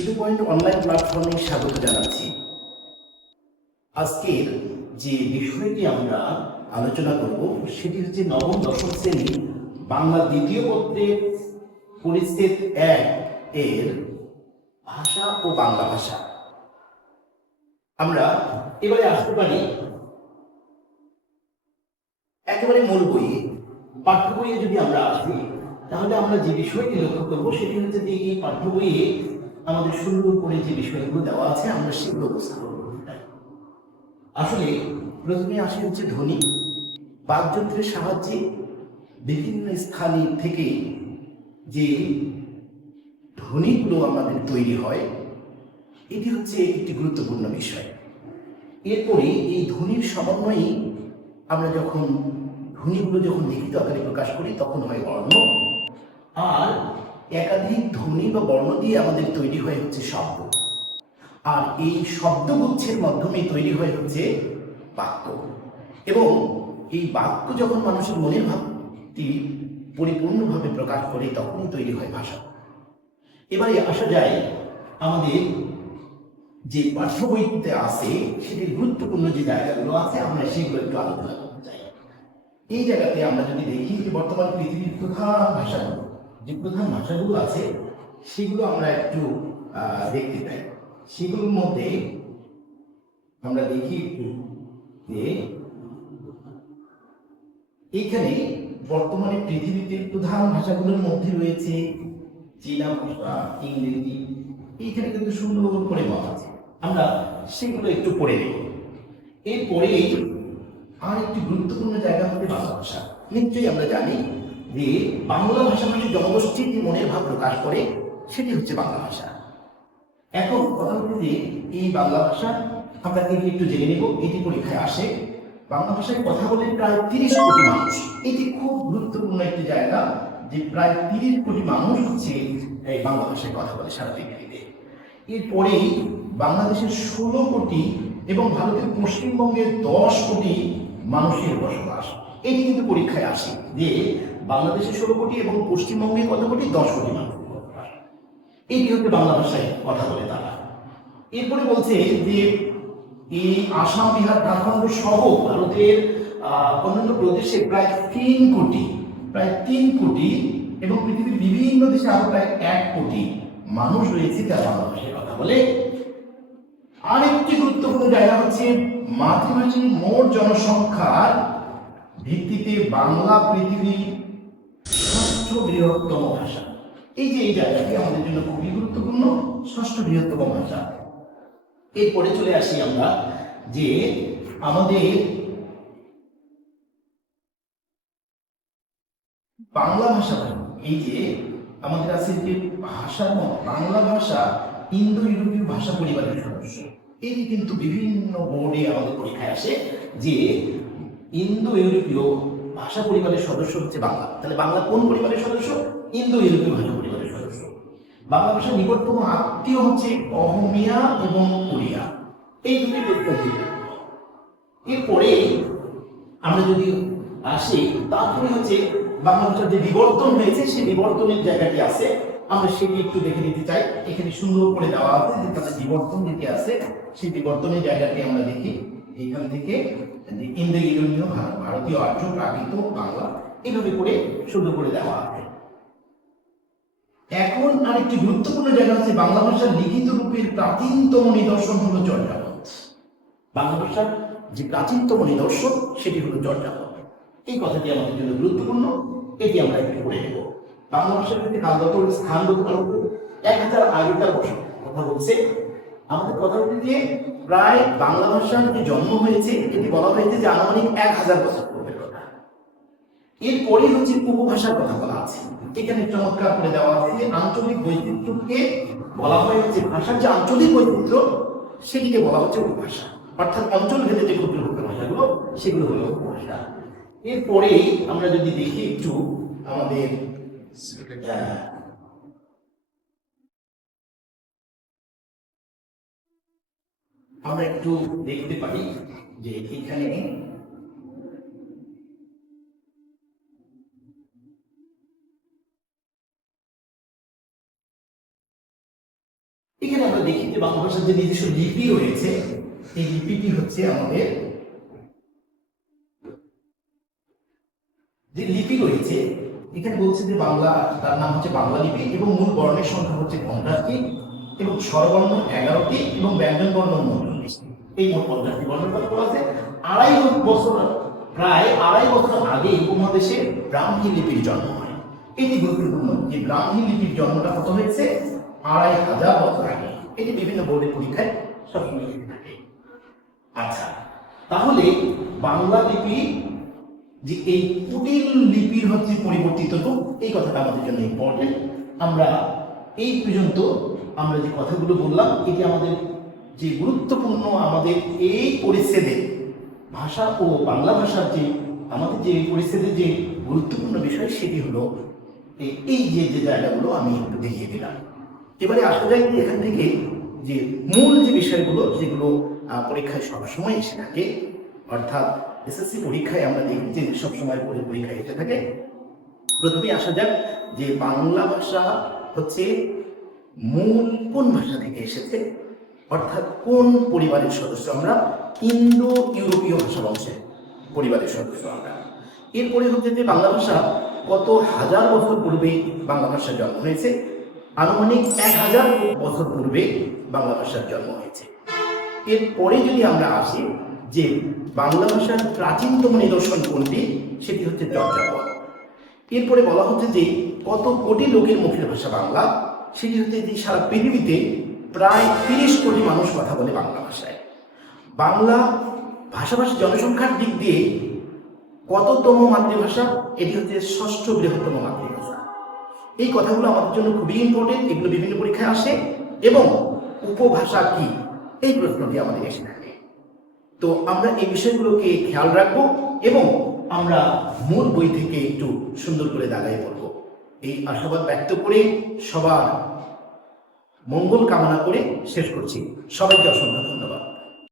ইটু point online প্ল্যাটফর্মে স্বাগত জানাচ্ছি। আজকের যে বিষয়টি আমরা আলোচনা করব, সেটি হচ্ছে নবম, দশম শ্রেণি বাংলা দ্বিতীয় পরিচ্ছেদ এক এর ভাষা ও বাংলা ভাষা। আমরা এবারে আসতে পারি একেবারে মূল বইয়ে, পাঠ্য বইয়ে যদি আমরা আসি, তাহলে আমরা যে বিষয়টি লক্ষ্য করব, সেটি হচ্ছে যে পাঠ্য বইয়ে আমাদের সুন্দর করে যে বিষয়গুলো দেওয়া আছে, আমরা সেগুলো উপস্থাপন করতে আসলে প্রথমে আসি হচ্ছে ধ্বনি। বাকযন্ত্রের সাহায্যে বিভিন্ন স্থানে থেকে যে ধ্বনিগুলো আমাদের তৈরি হয়, এটি হচ্ছে একটি গুরুত্বপূর্ণ বিষয়। এরপরে এই ধ্বনির সমন্বয়ে আমরা যখন ধ্বনিগুলো যখন লিখিত আকারে প্রকাশ করি, তখন হয় বর্ণ আর একাধিক ধ্বনি বা বর্ণ দিয়ে আমাদের তৈরি হয়ে হচ্ছে শব্দ। আর এই শব্দগুচ্ছের মাধ্যমে তৈরি হয়ে হচ্ছে বাক্য। এবং এই বাক্য যখন মানুষের মনের ভাবটি পরিপূর্ণভাবে প্রকাশ করে, তখনই তৈরি হয় ভাষা। এবারে আসা যায় আমাদের যে পাঠ্য আছে, সেটির গুরুত্বপূর্ণ যে জায়গাগুলো আছে, আমরা সেগুলো একটু আলোচনা করতে চাই। এই জায়গাতে আমরা যদি দেখি যে বর্তমান পৃথিবীর প্রধান ভাষাগুলো যে প্রধান ভাষাগুলো আছে, সেগুলো আমরা একটু দেখতে চাই। সেগুলোর মধ্যে আমরা দেখি একটু যে এখানে বর্তমানে পৃথিবীতে প্রধান ভাষাগুলোর মধ্যে রয়েছে চীনা ভাষা, ইংরেজি এইখানে কিন্তু সুন্দর করে বলা আছে। আমরা সেগুলো একটু পড়ে নেব। এরপরে আর একটি গুরুত্বপূর্ণ জায়গা হচ্ছে বাংলা ভাষা। নিশ্চয়ই আমরা জানি যে বাংলা ভাষা মানে জনগোষ্ঠীর যে মনের ভাব প্রকাশ করে, সেটি হচ্ছে বাংলা ভাষা। এখন কথা হচ্ছে যে এই বাংলা ভাষা আমরা এটি একটু জেনে নেব, এটি পরীক্ষায় আসে। বাংলা ভাষায় কথা বলে প্রায় তিরিশ কোটি মানুষ। এটি খুব গুরুত্বপূর্ণ একটি জায়গা যে প্রায় তিরিশ কোটি মানুষ হচ্ছে এই বাংলা ভাষায় কথা বলে সারা পৃথিবীতে। এরপরেই বাংলাদেশের ষোলো কোটি এবং ভারতের পশ্চিমবঙ্গের দশ কোটি মানুষের বসবাস। এটি কিন্তু পরীক্ষায় আসে যে বাংলাদেশের ষোলো কোটি এবং পশ্চিমবঙ্গে কত কোটি? দশ কোটি বসবাস এটি হচ্ছে বাংলা ভাষায় কথা বলে তারা। এরপরে বলছে যে এই আসাম, বিহার, ঝাড়খণ্ড সহ ভারতের অন্যান্য প্রদেশে প্রায় তিন কোটি, প্রায় তিন কোটি এবং পৃথিবীর বিভিন্ন দেশে আরও প্রায় এক কোটি মানুষ রয়েছে যারা বাংলা ভাষায় কথা বলে। আরেকটি গুরুত্বপূর্ণ জায়গা হচ্ছে মাতৃভাষী মোট জনসংখ্যার ভিত্তিতে বাংলা ষষ্ঠ বৃহত্তম ভাষা। এই যে এই জায়গাটি আমাদের জন্য খুবই গুরুত্বপূর্ণ, ষষ্ঠ বৃহত্তম ভাষা। এরপরে চলে আসি আমরা যে আমাদের বাংলা ভাষা এই যে আমাদের আছে যে ভাষার মত, বাংলা ভাষা ইন্দো ইউরোপীয় ভাষা পরিবারের সদস্য। এটি কিন্তু বিভিন্ন বোর্ডে আমাদের পরীক্ষায় আসে যে ইন্দো ইউরোপীয় ভাষা পরিবারের সদস্য হচ্ছে বাংলা। তাহলে বাংলা কোন পরিবারের সদস্য? ইন্দো ইউরোপীয় ভাষা পরিবারের সদস্য। বাংলা ভাষার নিকটতম আত্মীয় হচ্ছে অহমিয়া এবং ওড়িয়া এই দুটি এরপরে আমরা যদি আসি, তারপরে হচ্ছে বাংলা ভাষার যে বিবর্তন হয়েছে, সেই বিবর্তনের জায়গাটি আছে। আমরা সেটি একটু দেখে নিতে চাই। এখানে সুন্দর করে দেওয়া আছে যে তাদের বিবর্তন যেটি আছে, সেই বিবর্তনের জায়গাটি আমরা দেখি। এখান থেকে ইন্দো ইউরোপীয় ভারতীয় আর্য, প্রাকৃত বাংলা, এইভাবে করে সুন্দর করে দেওয়া আছে। এখন আরেকটি গুরুত্বপূর্ণ জায়গা হচ্ছে বাংলা ভাষার লিখিত রূপের প্রাচীনতম নিদর্শন হলো চর্যাপদ বাংলা ভাষার যে প্রাচীনতম নিদর্শন, সেটি হলো চর্যাপদ এই কথাটি আমাদের জন্য গুরুত্বপূর্ণ, এটি আমরা একটু পড়ে নেব। বাংলা ভাষার ক্ষেত্রে কালগত স্থান লক্ষ্য এক হাজার আগেকার বছর কথা বলছে, আমাদের কথা বলতে যে প্রায় বাংলা ভাষার যে জন্ম হয়েছে, এটি বলা হয়েছে যে আনুমানিক এক হাজার বছর পূর্বের কথা। এরপরে হচ্ছে উপভাষার কথা বলা আছে। এখানে চমৎকার করে দেওয়া আছে যে আঞ্চলিক বৈচিত্র্যকে বলা হয় হচ্ছে ভাষার যে আঞ্চলিক বৈচিত্র্য, সেটিকে বলা হচ্ছে উপভাষা। অর্থাৎ অঞ্চল ভেদে যে ক্ষুদ্র ক্ষুদ্র ভাষাগুলো, সেগুলো হলো উপভাষা। এরপরেই আমরা যদি দেখি একটু আমাদের আমরা একটু দেখতে পারি যে এখানে এখানে আমরা দেখি যে বাংলা ভাষার যে নিজস্ব লিপি রয়েছে, এই লিপিটি হচ্ছে আমাদের যে লিপি রয়েছে, এখানে বলছে যে বাংলা, তার নাম হচ্ছে বাংলা লিপি এবং মূল বর্ণের সংখ্যা হচ্ছে পঞ্চাশটি এবং স্বরবর্ণ এগারোটি এবং ব্যঞ্জন বর্ণ এই মোট পঞ্চাশটি বর্ণ করা আছে আড়াই বছর, প্রায় আড়াই বছর আগে উপমহাদেশে ব্রাহ্মী লিপির জন্ম হয়। এটি গুরুত্বপূর্ণ যে ব্রাহ্মী লিপির জন্মটা কত হয়েছে? আড়াই হাজার বছর আগে। এটি বিভিন্ন বোর্ডের পরীক্ষায় সবসময় থাকে। আচ্ছা তাহলে বাংলা লিপি যে এই কুটিল লিপির হচ্ছে পরিবর্তিত রূপ, এই কথাটা আমাদের জন্য ইম্পর্টেন্ট আমরা এই পর্যন্ত আমরা যে কথাগুলো বললাম, এটি আমাদের যে গুরুত্বপূর্ণ আমাদের এই পরিচ্ছেদে ভাষা ও বাংলা ভাষার যে, আমাদের যে পরিচ্ছেদে যে গুরুত্বপূর্ণ বিষয় সেটি হলো এই- যে যে জায়গাগুলো আমি একটু দেখিয়ে দিলাম। এবারে আসা যায় যে এখান থেকে যে মূল যে বিষয়গুলো, যেগুলো পরীক্ষায় সবসময় এসে থাকে, অর্থাৎ এসএসসি পরীক্ষায় আমরা দেখি যে সবসময় পরি- পরীক্ষায় এসে থাকে। প্রথমে আসা যাক যে বাংলা ভাষা হচ্ছে মূল কোন ভাষা থেকে এসেছে? অর্থাৎ কোন পরিবারের সদস্য আমরা? ইন্দো ইউরোপীয় ভাষা বংশের পরিবারের সদস্য আমরা। এরপরে হচ্ছে যে বাংলা ভাষা কত হাজার বছর পূর্বে বাংলা ভাষার জন্ম হয়েছে? আনুমানিক এক হাজার বছর পূর্বে বাংলা ভাষার জন্ম হয়েছে। এরপরে যদি আমরা আসি যে বাংলা ভাষার প্রাচীনতম নিদর্শন কোনটি? সেটি এরপরে বলা হচ্ছে যে কত কোটি লোকের মুখের ভাষা বাংলা হচ্ছে যে সারা পৃথিবীতে প্রায় তিরিশ কোটি মানুষ কথা বলে বাংলা ভাষায়। বাংলা ভাষাভাষী জনসংখ্যার দিক দিয়ে কততম মাতৃভাষা, এটি হচ্ছে ষষ্ঠ বৃহত্তম মাতৃভাষা। এই কথাগুলো আমাদের জন্য খুবই ইম্পর্টেন্ট এগুলো বিভিন্ন পরীক্ষায় আসে এবং উপভাষা কি, এই প্রশ্নটি আমাদের এসে থাকে। তো আমরা এই বিষয়গুলোকে খেয়াল রাখব এবং আমরা মূল বই থেকে একটু সুন্দর করে দাগাই পড়ব। এই আশাবাদ ব্যক্ত করে সবার মঙ্গল কামনা করে শেষ করছি। সবাইকে অসংখ্য ধন্যবাদ।